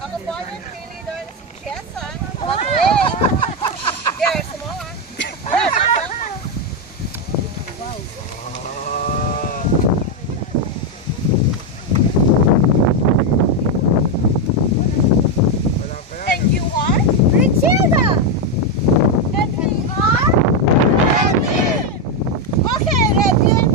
Ako po yung cheerleader na si Chessa. Wait! There, sumawa. And you are? Richelda! And we are? Redin! Okay, Redin!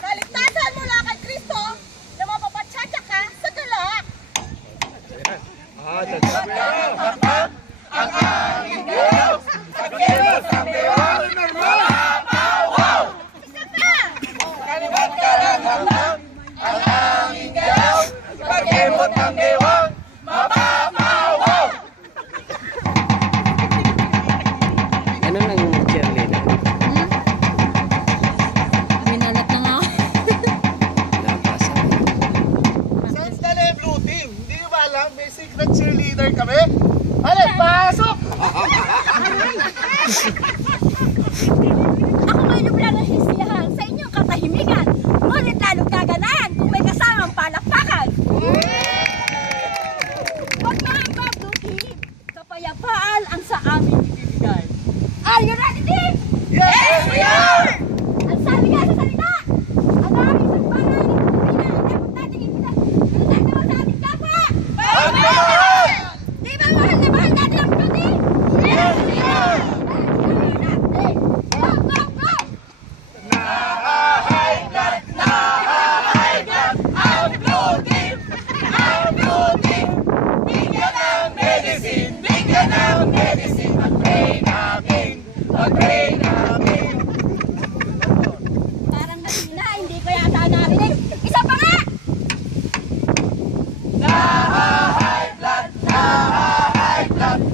Kaligtasan mula kay Kristo na mapapatsatsa ka sa galak. Ang aming Diyos, pagkilos ang diwang mapapawaw. Isa pa! Kalibat ka lang hanggang ang aming Diyos, pagkilos ang diwang mapapawaw. Ano nang cheerleader? Minalat na nga ako. Napasa. Sandali, Blue Team. Hindi nyo ba alam, may secret cheerleader kami? Alay, pasok! Ako ngayon yung pinanahisiyahan sa inyong katahimikan. Ngunit lalong gaganaan kung may kasamang palakpakan. Huwag na ang bablutin. Kapayapaan ang sa aming bibigay. Are you ready, team? Yes, we are! Ang sabi nga sa salita, ang aming sagbanan, pinakakabot natin yung kita. Ano natin mo sa aming kapwa? Pagmamahal! Di ba mahal na mahal natin ang beauty? Yes, we are! Go, go, go! High blood, ang Blue Team! Ang Blue Team! Bigyan ng medicine! Bigyan ng medicine! Pag-pray namin! Pag-pray namin! Parang nasina, hindi ko yata narinig. Isa pa nga! High blood,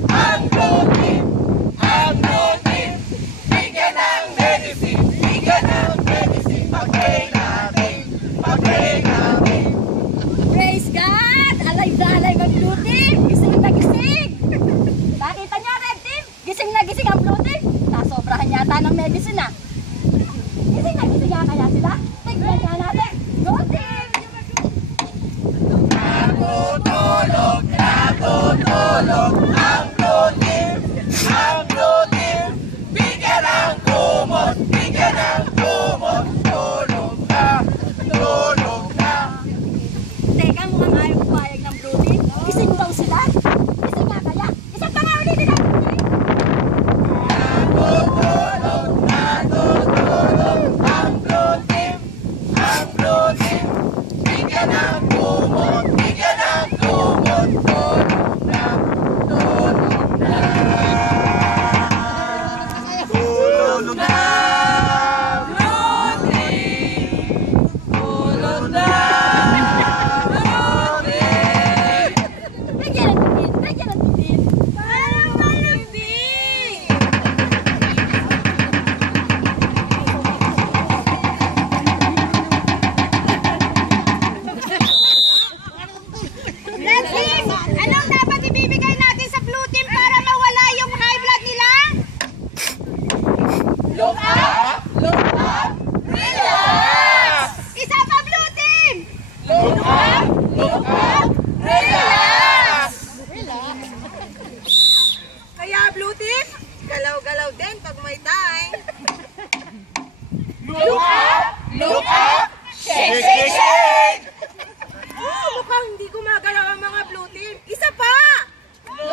ang Blue Team! Ang Blue Team! Bigyan ng medicine! Bigyan ng medicine! Pag-pray namin! Pag-pray namin! Praise God! Alive na alive ang blue team! Gising na gising! Nakita niyo, red team? Gising na gising ang blue team! Nasobrahan yata ng medicine ah! Gising na gising nga kaya sila? Tignan nga natin! Go team! Natutulog, natutulog ang Blue Team! Ang Blue Team! Bigyan ng kumot! Bigyan ng kumot! Tulog na! Tulog na! Teka, mukhang ayaw pumayag ng blue team. Gising daw sila? Gising nga kaya? Isang pa nga ulitin ang blue team! Natutulog, natutulog ang Blue Team! Ang Blue Team! Bigyan ng kumot! Bigyan Bigyan ng tubig, bigyan ng tubig. Parang malambing. Red team, anong dapat ibibigay natin sa blue team para mawala yung high blood nila? Look up! Look up! Relax! Isa pa blue team! Look up! Look up! Relax! Kaya blue team, galaw-galaw din pag may time. Look up! Look up! Shake, shake, shake! Mukhang hindi gumagalaw ang mga blue team. Isa pa!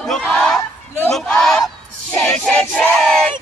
Look up! Look up! Shake, shake, shake!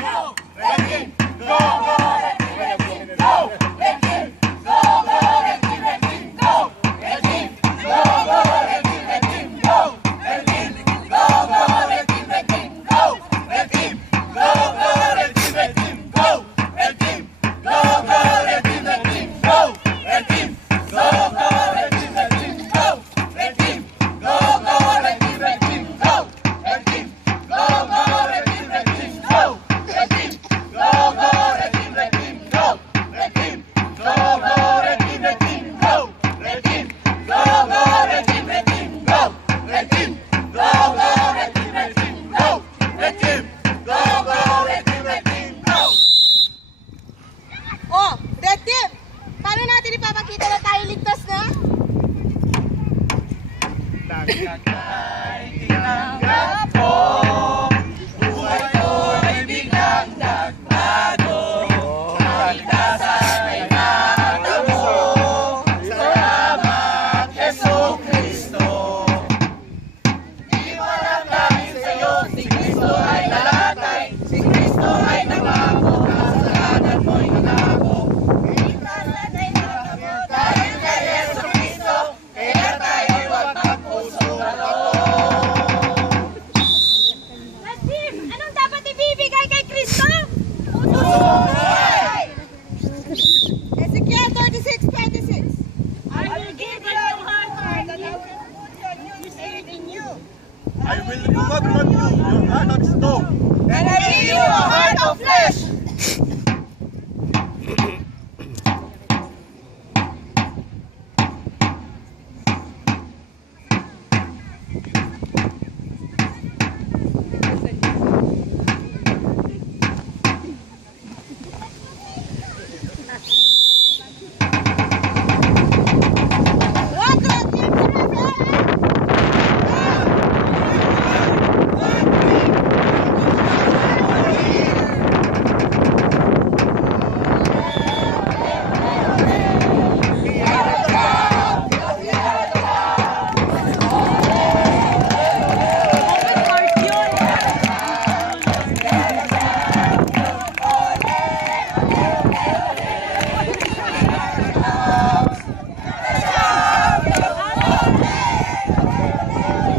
Go! Red team! Go! Go! Red team! Red team! Go! Red team! Go! Go! Red team! Red team! Go! Red team! Go! Go! Red team! Red team! Go! Red team! Go! Go! Red team! Red team! Go! Red team! Go! Go! Red team! Red team! Go! Red team! Go! Go! Red team! Red team! Go! Red team! Go! Go! Red team! Red team! Go! Red team! Go! Go! Red team! Red team! Go! Red team! Go! Go! Red team! Red team! Go! Red team! Go! Go! Red team! Red team! Go! Red team! Go! Go! Red team! Red team! Go! Red team! Go! Go! Red team! Red team! Go! Red team! Go! Go! Red team! Red team! Go! Red team! Go! Go! Red team! Red team! Go! Oh, red team! Paano natin ipapakita na tayo ligtas na?